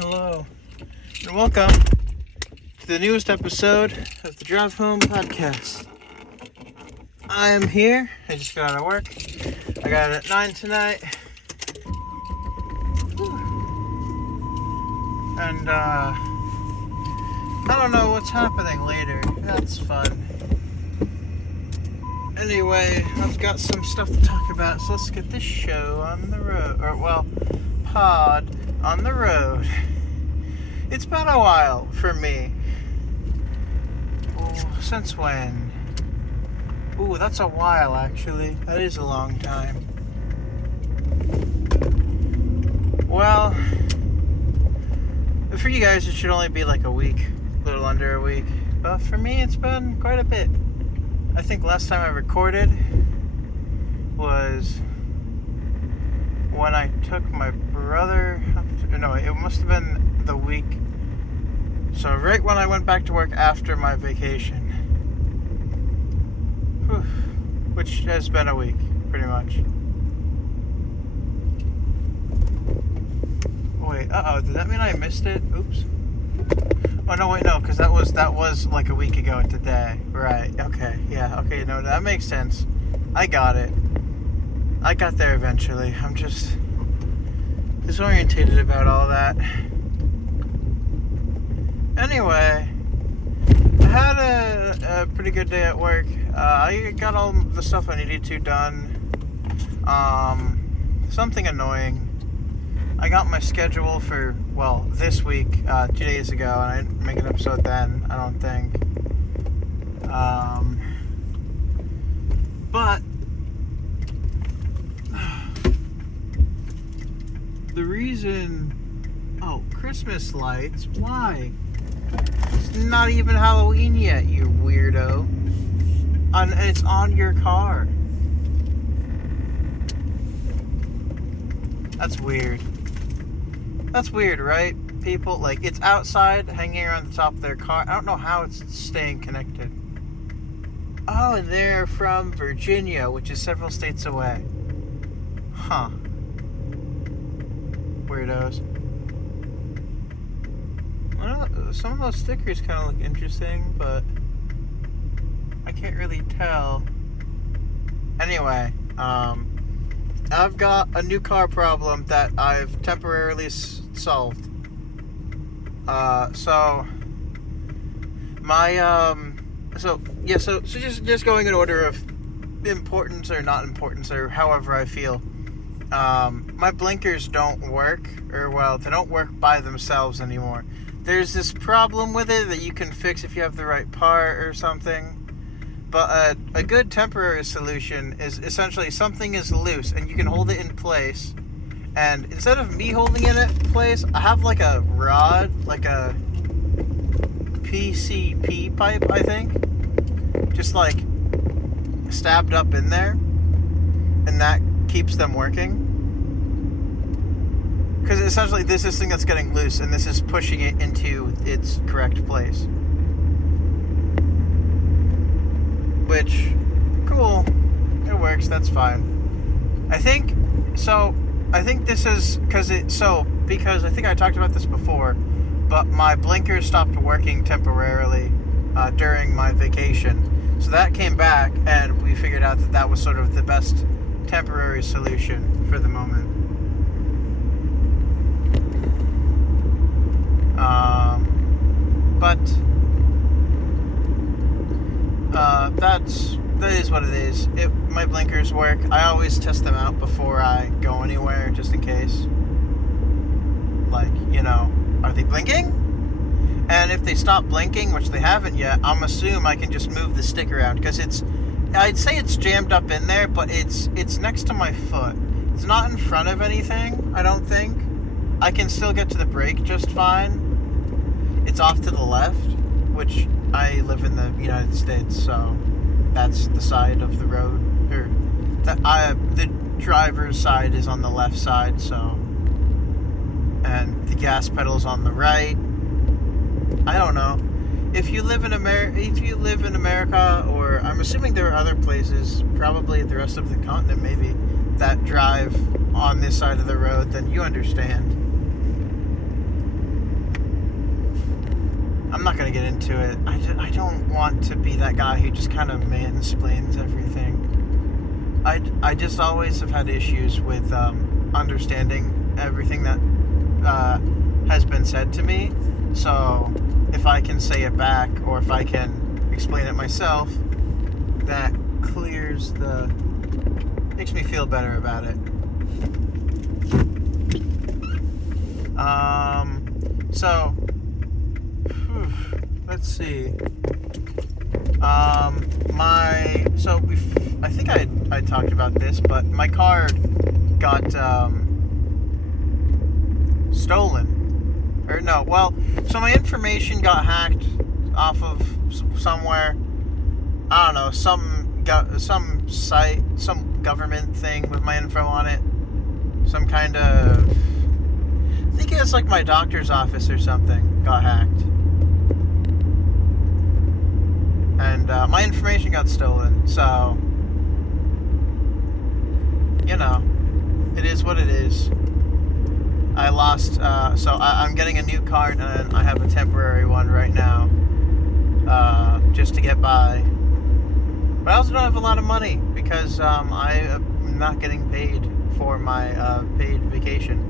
Hello, and welcome to the newest episode of the Drive Home Podcast. I am here. I just got out of work. I got it at 9 tonight. And, I don't know what's happening later. That's fun. Anyway, I've got some stuff to talk about, so let's get this show on the road. Pod on the road. It's been a while for me. Since when? That's a while, actually. That is a long time. Well, for you guys, it should only be like a week. A little under a week. But for me, it's been quite a bit. I think last time I recorded was when I took my brother. No, it must have been the week. So right when I went back to work after my vacation. Which has been a week, pretty much. Wait, did that mean I missed it? Oops. Oh, no, wait, no, because that was like a week ago today. Right, okay, yeah, okay, no, that makes sense. I got it. I got there eventually. I'm just disorientated about all that. Anyway, I had a pretty good day at work. I got all the stuff I needed to done. Something annoying. I got my schedule for, this week, 2 days ago, and I didn't make an episode then, I don't think. But the reason... Christmas lights? Why? It's not even Halloween yet, you weirdo. And it's on your car. That's weird. That's weird, right? People, it's outside, hanging around the top of their car. I don't know how it's staying connected. Oh, and they're from Virginia, which is several states away. Huh. Weirdos. Well, some of those stickers kind of look interesting, but I can't really tell. Anyway, I've got a new car problem that I've temporarily solved. So just going in order of importance or not importance or however I feel. My blinkers don't work, they don't work by themselves anymore. There's this problem with it that you can fix if you have the right part or something. But a good temporary solution is essentially something is loose and you can hold it in place. And instead of me holding it in place, I have like a rod, like a PCP pipe, I think. Just stabbed up in there. And that keeps them working. Because essentially this is this thing that's getting loose and this is pushing it into its correct place. Which, cool, it works, that's fine. I think this is, because I think I talked about this before, but my blinker stopped working temporarily during my vacation. So that came back, and we figured out that was sort of the best temporary solution for the moment. That is what it is. My blinkers work. I always test them out before I go anywhere, just in case. Are they blinking? And if they stop blinking, which they haven't yet, I'm assuming I can just move the stick around, because I'd say it's jammed up in there, but it's next to my foot. It's not in front of anything, I don't think. I can still get to the brake just fine. It's off to the left, which I live in the United States, so that's the side of the road, the driver's side is on the left side, so, and the gas pedal's on the right. I don't know. If you live in America, or I'm assuming there are other places, probably the rest of the continent maybe, that. that drive on this side of the road, then you understand. into it. I don't want to be that guy who just kind of mansplains everything. I just always have had issues with understanding everything that has been said to me. So if I can say it back, or if I can explain it myself, that makes me feel better about it. So let's see. I think I talked about this, but my car got stolen. Or no, well, so my information got hacked off of somewhere. I don't know, some site, some government thing with my info on it. Some kind of, I think it's like my doctor's office or something got hacked. And my information got stolen, so, you know, it is what it is. I lost, so I'm getting a new card, and I have a temporary one right now, just to get by. But I also don't have a lot of money, because I am not getting paid for my paid vacation,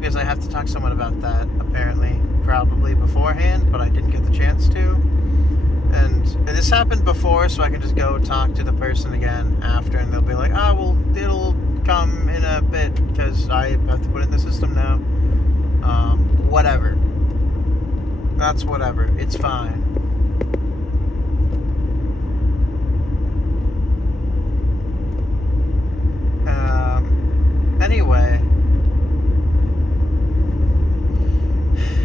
because I have to talk to someone about that, apparently, probably beforehand, but I didn't get the chance to. And this happened before, so I can just go talk to the person again after, and they'll be like, oh, well, it'll come in a bit, because I have to put it in the system now. Whatever. That's whatever. It's fine. Anyway.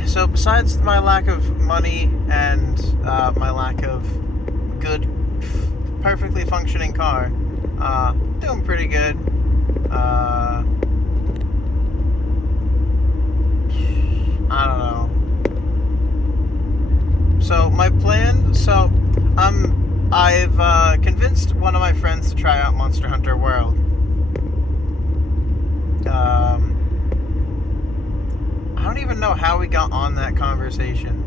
So besides my lack of money and my lack of good, perfectly functioning car, doing pretty good. I don't know. So my plan, I've convinced one of my friends to try out Monster Hunter World. I don't even know how we got on that conversation.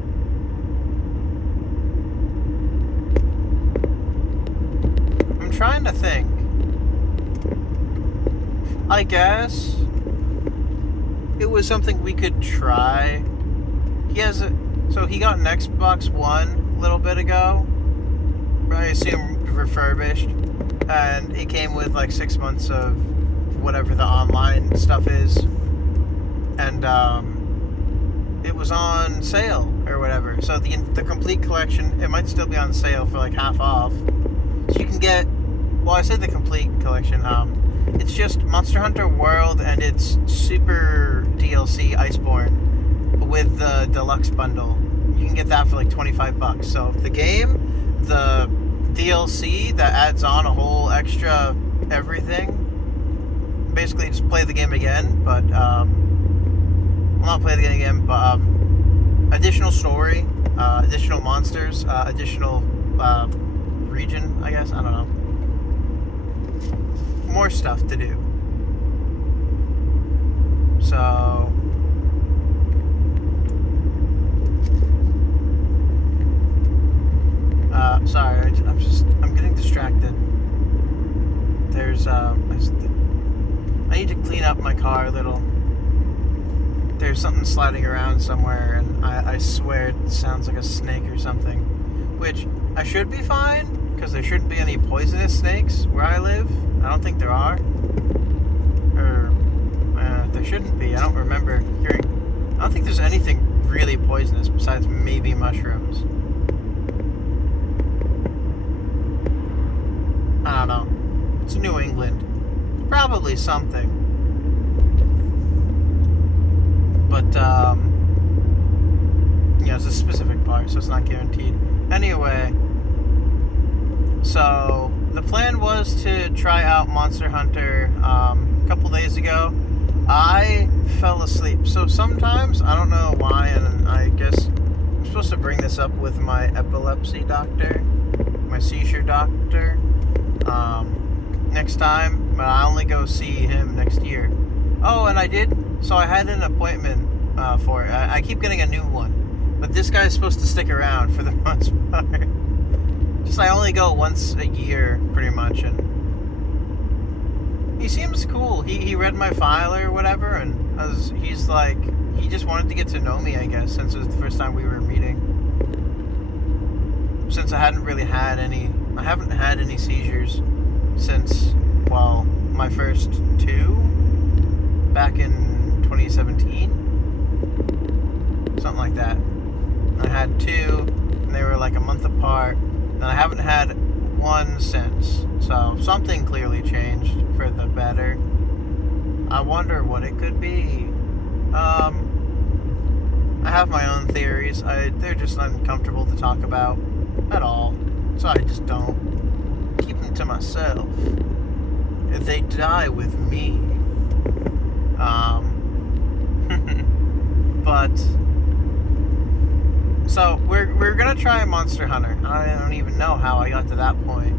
I'm trying to think. I guess it was something we could try. He got an Xbox One a little bit ago. I assume refurbished. And it came with like 6 months of whatever the online stuff is. And it was on sale or whatever. So the complete collection, it might still be on sale for like half off. So you can get, well, I said the complete collection. It's just Monster Hunter World and its super DLC Iceborne with the deluxe bundle. You can get that for like $25. So the game, the DLC that adds on a whole extra everything, basically just play the game again, but not play the game again, but additional story, additional monsters, additional region, I guess, I don't know. More stuff to do. So sorry, I'm getting distracted. There's I need to clean up my car a little. There's something sliding around somewhere, and I swear it sounds like a snake or something. Which, I should be fine, because there shouldn't be any poisonous snakes where I live. I don't think there are. Or, there shouldn't be. I don't remember hearing. I don't think there's anything really poisonous besides maybe mushrooms. I don't know. It's New England. Probably something. But, it's a specific part, so it's not guaranteed. Anyway, so the plan was to try out Monster Hunter a couple days ago. I fell asleep. So sometimes, I don't know why, and I guess I'm supposed to bring this up with my epilepsy doctor, my seizure doctor, next time, but I only go see him next year. Oh, and I had an appointment for it. I keep getting a new one, But this guy's supposed to stick around for the most part. Just I only go once a year, pretty much, and he seems cool. He read my file or whatever, and he's like, he just wanted to get to know me, I guess, since it was the first time we were meeting. Since I haven't had any seizures since, well, my first two back in 2017, something like that. I had two, and they were like a month apart, and I haven't had one since. So something clearly changed for the better. I wonder what it could be. I have my own theories. They're just uncomfortable to talk about at all, so I just don't keep them to myself. If they die with me. But so we're gonna try Monster Hunter. I don't even know how I got to that point.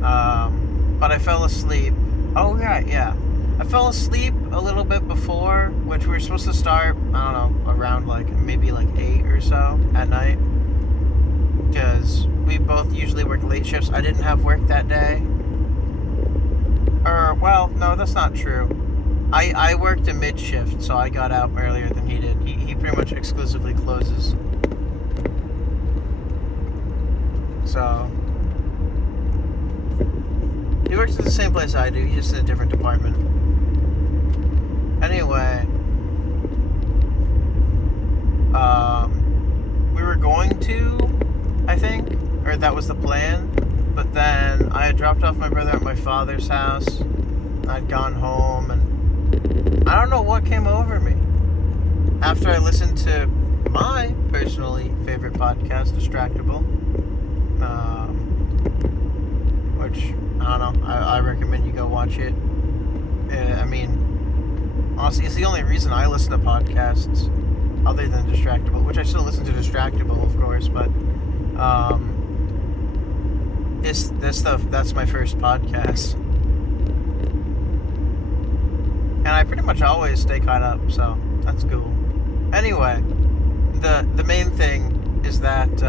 But I fell asleep. Oh right, yeah. I fell asleep a little bit before, which we were supposed to start, I don't know, around maybe 8 or so at night. Because we both usually work late shifts. I didn't have work that day. Well, no, that's not true. I worked a mid shift, so I got out earlier than he did. He pretty much exclusively closes. So he works at the same place I do, he's just in a different department. Anyway, we were going to, I think, or that was the plan, but then I had dropped off my brother at my father's house. I'd gone home, and I don't know what came over me. After I listened to my personally favorite podcast, Distractable, which, I don't know, I recommend you go watch it. I mean, honestly, it's the only reason I listen to podcasts other than Distractable, which I still listen to Distractable, of course, but that's my first podcast. And I pretty much always stay caught up, so that's cool. Anyway, the main thing is that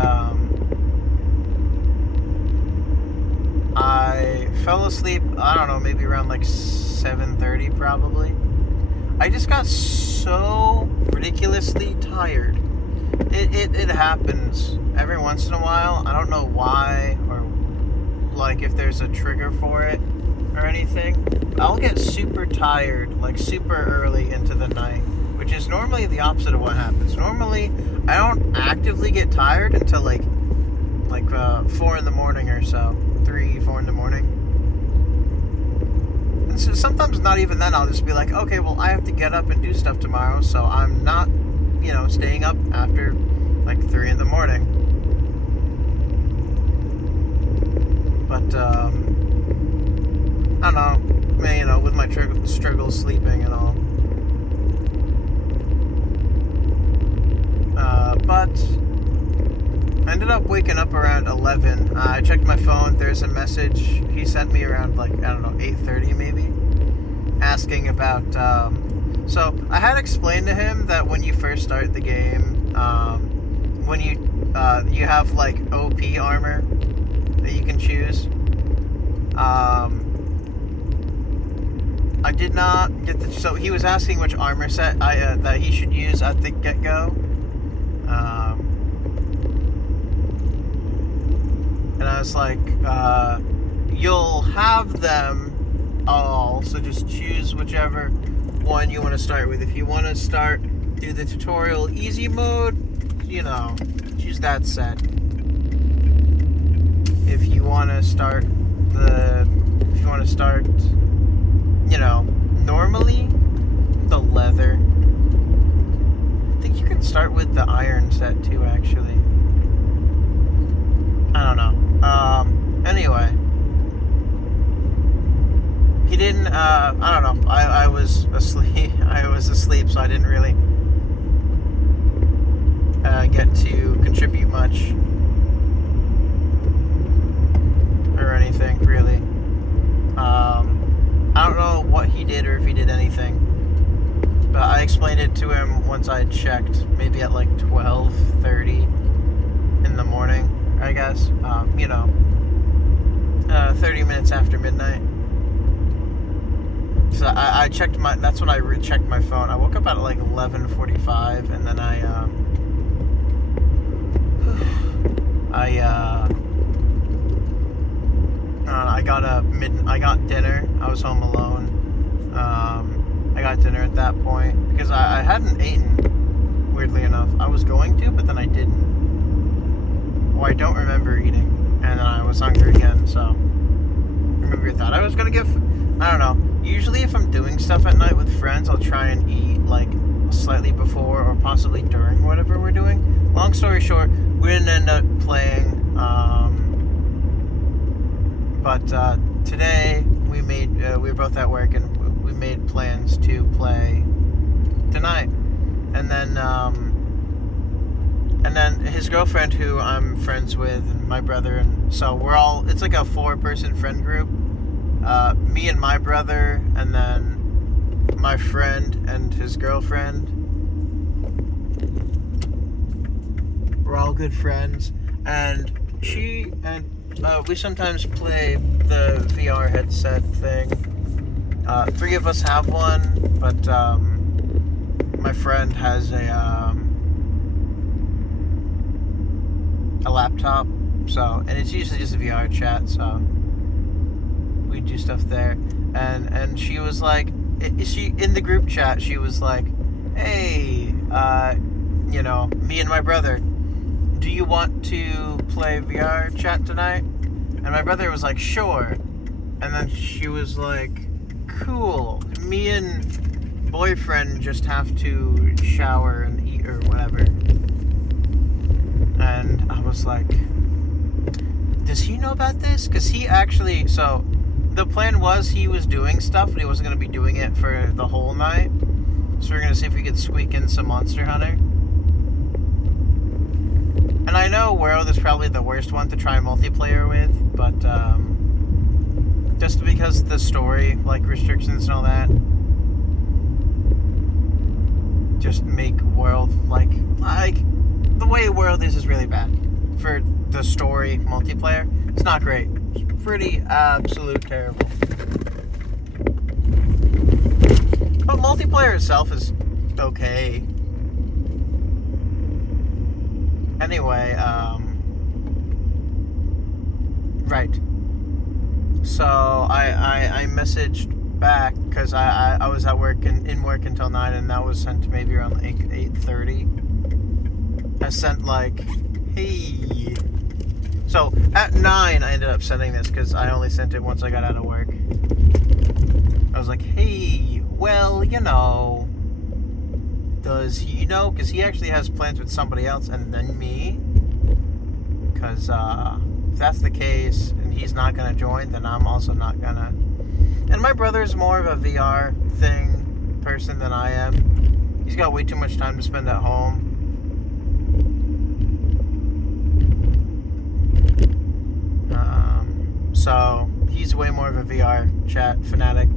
I fell asleep, I don't know, maybe around 7:30 probably. I just got so ridiculously tired. It happens every once in a while. I don't know why, or if there's a trigger for it or anything. I'll get super tired, super early into the night, which is normally the opposite of what happens. Normally, I don't actively get tired until 4 in the morning or so. 3, 4 in the morning. And so sometimes not even then, I'll just be like, okay, well, I have to get up and do stuff tomorrow, so I'm not, staying up after 3 in the morning. But, I don't know, with my struggles sleeping and all. But I ended up waking up around 11. I checked my phone. There's a message he sent me around 8:30 maybe, asking about. So I had explained to him that when you first start the game, when you have OP armor that you can choose. I did not get so he was asking which armor set that he should use at the get-go. And I was like, you'll have them all, so just choose whichever one you want to start with. If you want to start through the tutorial easy mode, choose that set. If you want to start normally, the leather. I think you can start with the iron set too, actually. I don't know. Anyway. He didn't, I don't know. I was asleep. So I didn't really get to contribute much. Or anything, really. I don't know what he did or if he did anything. But I explained it to him once I checked. checked maybe at like 12:30 in the morning, I guess. 30 minutes after midnight. So I checked that's when I checked my phone. I woke up at like 11:45, and then I got dinner. I was home alone. I got dinner at that point because I hadn't eaten, weirdly enough. I was going to, but then I didn't. Or I don't remember eating, and then I was hungry again, so remember your thought. I was gonna I don't know. Usually if I'm doing stuff at night with friends, I'll try and eat like slightly before or possibly during whatever we're doing. Long story short, we didn't end up playing, but today we were both at work and we made plans to play tonight. And then his girlfriend, who I'm friends with, and my brother, and so it's like a 4-person friend group. Me and my brother, and then my friend and his girlfriend. We're all good friends, and we sometimes play the VR headset thing. 3 of us have one, but my friend has a laptop, and it's usually just a VR chat, so we do stuff there. And she was like, in the group chat, she was like, hey, me and my brother, do you want to play VR chat tonight? And my brother was like, sure. And then she was like, cool. Me and boyfriend just have to shower and eat or whatever. And I was like, does he know about this? Because he actually, so the plan was he was doing stuff, but he wasn't going to be doing it for the whole night. So we're going to see if we could squeak in some Monster Hunter. And I know World is probably the worst one to try multiplayer with, but just because the story, like restrictions and all that, just make World like the way World is really bad for the story multiplayer. It's not great. It's pretty absolute terrible. But multiplayer itself is okay. Anyway, right. So I messaged back because I was at work in work until 9, and that was sent maybe around 8:30. I sent like, hey. So at 9 I ended up sending this because I only sent it once I got out of work. I was like, hey, well, does he know? Because he actually has plans with somebody else and then me. Because if that's the case and he's not going to join, then I'm also not going to. And my brother's more of a VR person than I am. He's got way too much time to spend at home. So he's way more of a VR chat fanatic.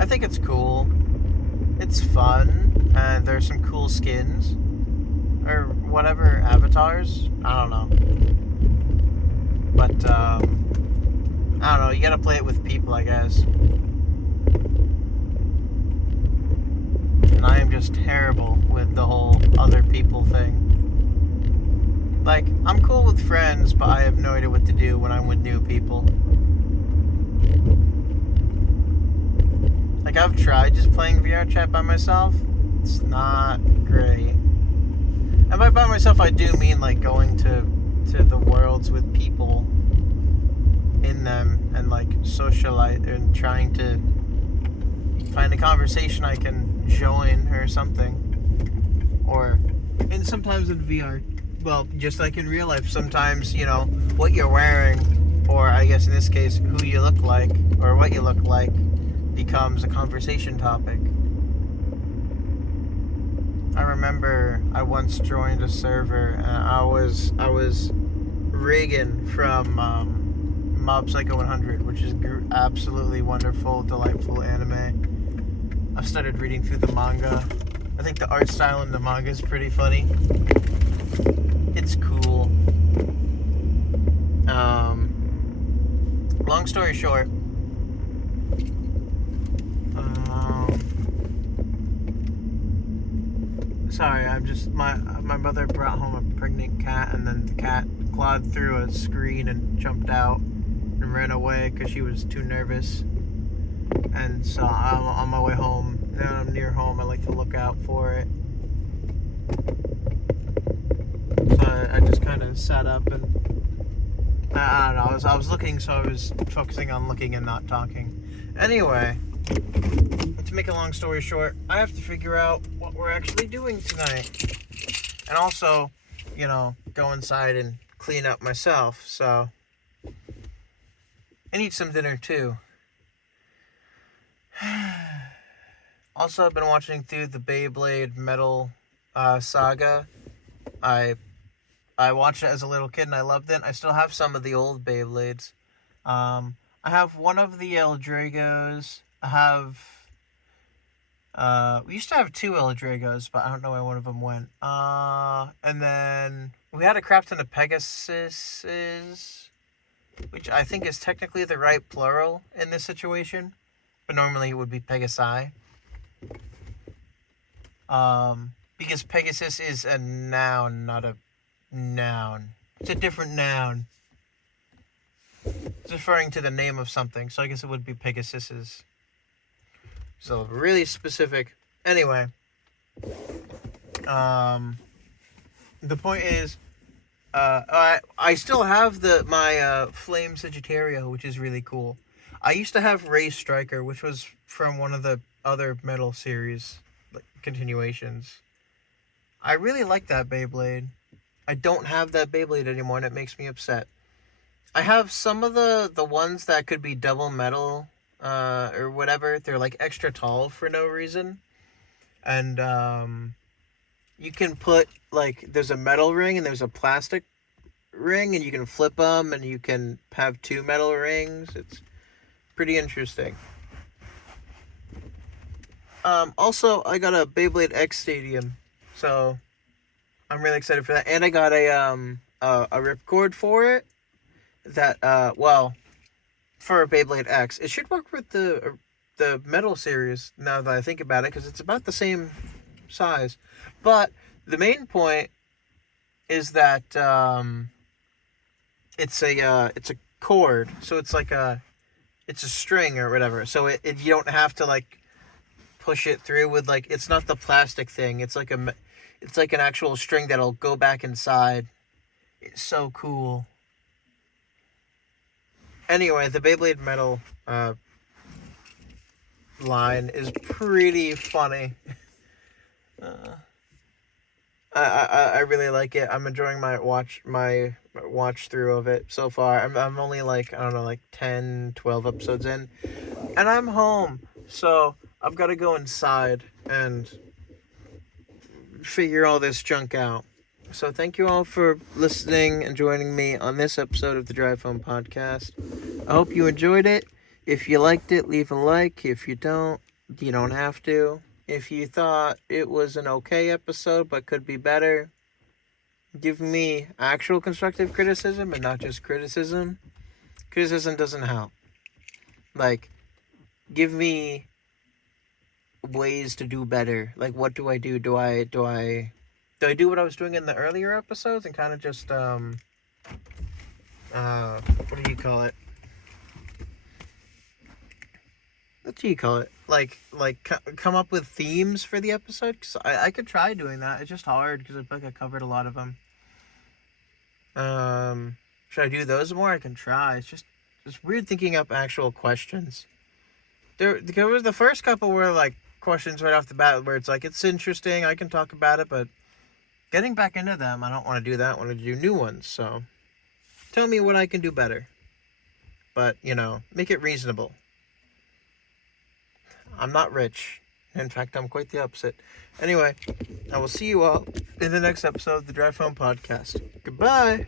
I think it's cool. It's fun. And there's some cool skins. Or whatever, avatars. I don't know. But, I don't know. You gotta play it with people, I guess. And I am just terrible with the whole other people thing. Like, I'm cool with friends, but I have no idea what to do when I'm with new people. Like, I've tried just playing VR chat by myself. It's not great. And by myself, I do mean, like, going to the worlds with people in them and, like, socialize and trying to find a conversation I can join or something. And sometimes in VR, well, just like in real life, sometimes, what you're wearing, or I guess in this case, who you look like, or what you look like, becomes a conversation topic. I remember I once joined a server, and I was Reagan from Mob Psycho 100, which is absolutely wonderful, delightful anime. I've started reading through the manga. I think the art style in the manga is pretty funny. It's cool. Long story short, sorry, my mother brought home a pregnant cat, and then the cat clawed through a screen and jumped out and ran away because she was too nervous. And so I'm on my way home. Now I'm near home. I like to look out for it. So I just kind of sat up and I don't know. I was looking, so I was focusing on looking and not talking. Anyway, to make a long story short, I have to figure out what we're actually doing tonight, and also, go inside and clean up myself. So I need some dinner too. Also, I've been watching through the Beyblade Metal saga. I watched it as a little kid and I loved it. I still have some of the old Beyblades. I have one of the El Dragos. I have... we used to have two El Dragos, but I don't know where one of them went. And then we had a crap ton of Pegasuses, which I think is technically the right plural in this situation. But normally it would be Pegasi. Because Pegasus is a noun, not a noun. It's a different noun. It's referring to the name of something, so I guess it would be Pegasuses. So really specific. Anyway, the point is, I still have my Flame Sagittario, which is really cool. I used to have Ray Striker, which was from one of the other metal series continuations. I really like that Beyblade. I don't have that Beyblade anymore, and it makes me upset. I have some of the ones that could be double metal, or whatever. They're like extra tall for no reason. And you can put, there's a metal ring and there's a plastic ring, and you can flip them, and you can have two metal rings. It's pretty interesting. Also, I got a Beyblade X Stadium, so I'm really excited for that. And I got a ripcord for it that, for a Beyblade X. It should work with the metal series, now that I think about it, because it's about the same size. But the main point is that it's a cord, so it's it's a string or whatever. So you don't have to push it through with it's not the plastic thing. It's like an actual string that'll go back inside. It's so cool. Anyway, the Beyblade Metal line is pretty funny. I really like it. I'm enjoying my watch through of it so far. I'm only 10, 12 episodes in, and I'm home. So I've got to go inside and figure all this junk out. So thank you all for listening and joining me on this episode of the Drive Home Podcast. I hope you enjoyed it. If you liked it, leave a like. If you don't, you don't have to. If you thought it was an okay episode but could be better, give me actual constructive criticism and not just criticism. Criticism doesn't help. Give me ways to do better. What do I do? Do I do what I was doing in the earlier episodes and kind of just what do you call it? What do you call it? Come up with themes for the episode? Cause I could try doing that. It's just hard because I feel like I covered a lot of them. Should I do those more? I can try. It's weird thinking up actual questions. The first couple were questions right off the bat where it's interesting, I can talk about it, but getting back into them, I don't want to do that. I want to do new ones. So tell me what I can do better. But, make it reasonable. I'm not rich. In fact, I'm quite the opposite. Anyway, I will see you all in the next episode of the Drive Home Podcast. Goodbye.